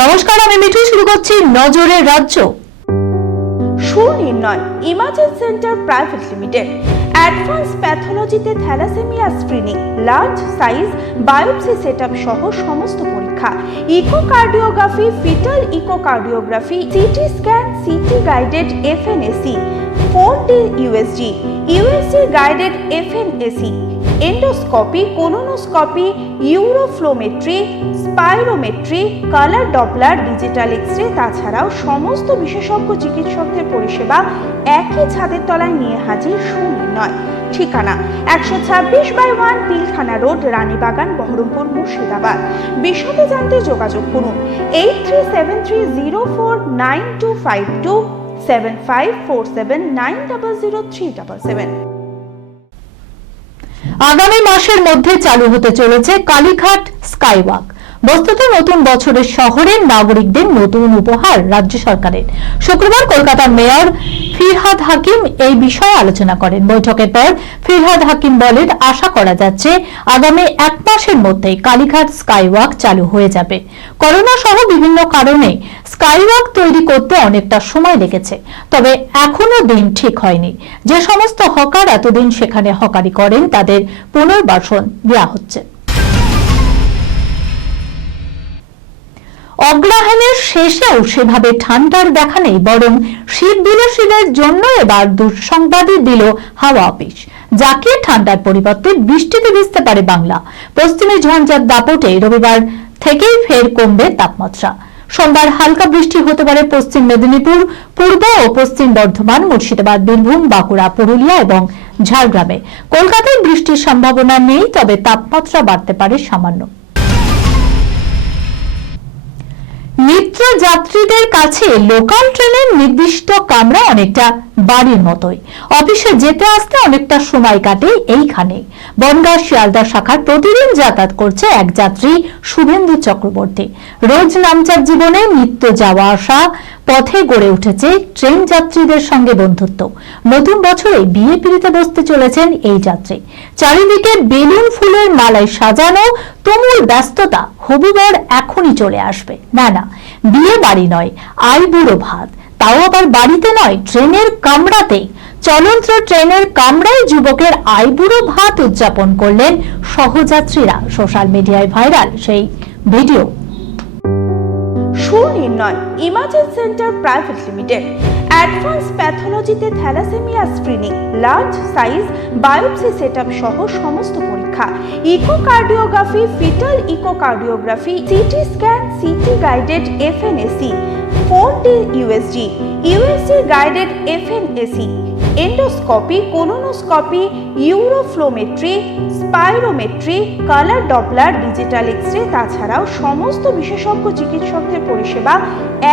নমস্কার, আমি মিঠু। শুরু করছি নজরের রাজ্য। Sunirnoy imaging centre private limited advance প্যাথোলজিতে thalassemia screening, large size biopsy setup সহ সমস্ত পরীক্ষা, echocardiography, fetal echocardiography, CT scan, CT guided FNAC, 4D USG, USG guided FNAC, endoscopy, colonoscopy, uroflowmetry, spirometry, colour Doppler, digital X-ray, তাছাড়াও সমস্ত বিশেষজ্ঞ চিকিৎসকদের পরিষেবা একই ছাদের তলায় নিয়ে হাজির সুনির্ণয়। ঠিকানা 126/1 পিলখানা রোড, রানীবাগান, বহরমপুর, মুর্শিদাবাদ। বিশদে জানতে যোগাযোগ করুন 8373049252 7547900377। আগামী মাসের মধ্যে চালু হতে চলেছে কালীঘাট স্কাইওয়াক। বস্তুত নতুন বছরের শহরের নাগরিকদের নতুন উপহার রাজ্য সরকারের। শুক্রবার কলকাতার মেয়র ফিরহাদ হাকিম এই বিষয়ে আলোচনা করেন। বৈঠকের পর ফিরহাদ হাকিম বলেন, আশা করা যাচ্ছে আগামী এক মাসের মধ্যে কালীঘাট স্কাইওয়াক চালু হয়ে যাবে। করোনা সহ বিভিন্ন কারণে স্কাইওয়াক তৈরি করতে অনেকটা সময় লেগেছে, তবে এখনো দিন ঠিক হয়নি। যে সমস্ত হকার এতদিন সেখানে হকারি করেন তাদের পুনর্বাসন দেওয়া হচ্ছে। অগ্রহায়ণের শেষেও সেভাবে ঠান্ডার দেখা নেই, বরং শীত বিলোষীদের জন্য এবার দুঃসংবাদই দিল হাওয়া অফিস। যাকে ঠান্ডার পরিবর্তে বৃষ্টিতে ভিজতে পারে বাংলা। পশ্চিমী ঝঞ্ঝার দাপটে রবিবার থেকেই ফের কমবে তাপমাত্রা। সোমবার হালকা বৃষ্টি হতে পারে পশ্চিম মেদিনীপুর, পূর্ব ও পশ্চিম বর্ধমান, মুর্শিদাবাদ, বীরভূম, বাঁকুড়া, পুরুলিয়া এবং ঝাড়গ্রামে। কলকাতায় বৃষ্টির সম্ভাবনা নেই, তবে তাপমাত্রা বাড়তে পারে সামান্য। নিত্য যাত্রীদের কাছে লোকাল ট্রেনের নির্দিষ্ট কামরা অনেকটা বাড়ির মতোই। অফিসে যেতে আসতে অনেকটা সময় কাটে এইখানে। বনগাঁ শিয়ালদা শাখার প্রতিদিন যাতায়াত করছে এক যাত্রী শুভেন্দু চক্রবর্তী। রোজ নামচার জীবনে নিত্য যাওয়া আসা পথে গড়ে উঠেছে ট্রেন যাত্রীদের সঙ্গে বন্ধুত্ব। নতুন বছরে বিয়ে পিড়িতে বসতে চলেছেন এই যাত্রী। চারিদিকে বেলুন ফুলের মালায় সাজানো, তুমুল ব্যস্ততা। হবু বর এখনই চলে আসবে। না, বিয়ে বাড়ি নয়, আইবুড়ো ভাত। তাও আবার বাড়িতে নয়, ট্রেনের কামরাতে। চলন্ত ট্রেনের কামরায় যুবকের আইবুড়ো ভাত উদযাপন করলেন সহযাত্রীরা। সোশ্যাল মিডিয়ায় ভাইরাল সেই video. Sunirnoy imaging centre private limited advance প্যাথোলজিতে thalassemia screening, large size biopsy setup সহ সমস্ত পরীক্ষা, echocardiography, fetal echocardiography, CT scan, CT guided FNAC, 4D USG, USG guided FNAC, endoscopy, colonoscopy, uroflowmetry, spirometry, colour Doppler, digital X-ray, তাছাড়াও সমস্ত বিশেষজ্ঞ চিকিৎসকদের পরিষেবা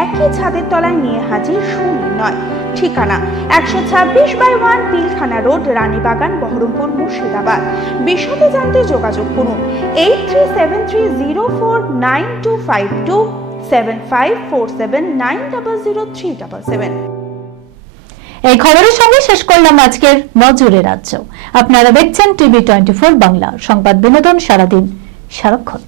একই ছাদের তলায় নিয়ে হাজির সুনির্ণয়। ঠিকানা 126/1 পিলখানা রোড, রানীবাগান, বহরমপুর, মুর্শিদাবাদ। বিশদে জানতে যোগাযোগ করুন 8373049252 7547900377। এই খবরের সঙ্গে শেষ করলাম আজকের নজরের রাজ্য। আপনারা দেখছেন টিভি 24 বাংলা, সংবাদ বিনোদন সারাদিন সারাক্ষণ।